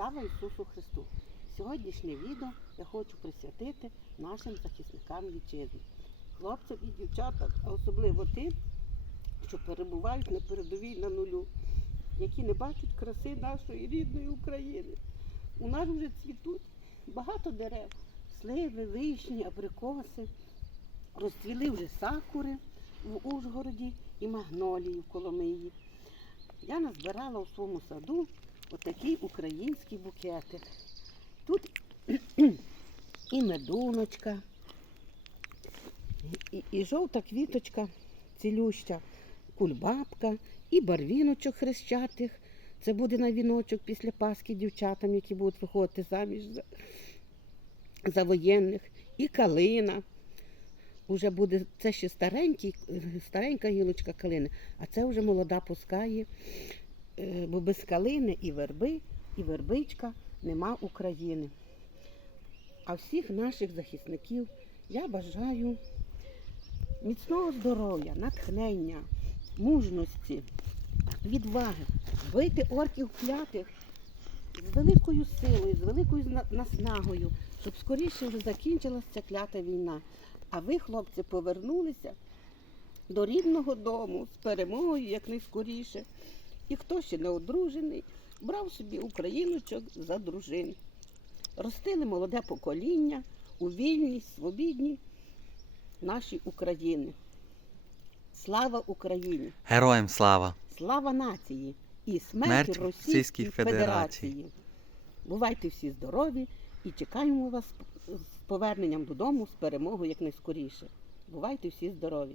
Слава Ісусу Христу! Сьогоднішнє відео я хочу присвятити нашим захисникам вітчизни, хлопцям і дівчатам, а особливо тим, що перебувають на передовій на нулю, які не бачать краси нашої рідної України. У нас вже цвітуть багато дерев, сливи, вишні, абрикоси. Розцвіли вже сакури в Ужгороді і магнолії в Коломиї. Я назбирала у своєму саду отакий український букетик. Тут і медуночка, і, і жовта квіточка цілюща, кульбабка, і барвіночок хрещатих. Це буде на віночок після Пасхи дівчатам, які будуть виходити заміж за, за воєнних, і калина. Уже буде це ще старенький, старенька гілочка калини, а це вже молода пускає. Е, бо без калини і верби, і вербичка нема України. А всіх наших захисників я бажаю міцного здоров'я, натхнення, мужності, відваги, бити орків клятих з великою силою, з великою наснагою, щоб скоріше вже закінчилася ця клята війна. А ви, хлопці, повернулися до рідного дому з перемогою якнайскоріше. І хто ще не одружений, брав собі україночок за дружин. Ростили молоде покоління у вільній, свобідній нашій Україні. Слава Україні! Героям слава! Слава нації і смерть, Смерть Російській Російській Федерації. Федерації. Бувайте всі здорові і чекаємо вас з поверненням додому з перемогою якнайскоріше. Бувайте всі здорові!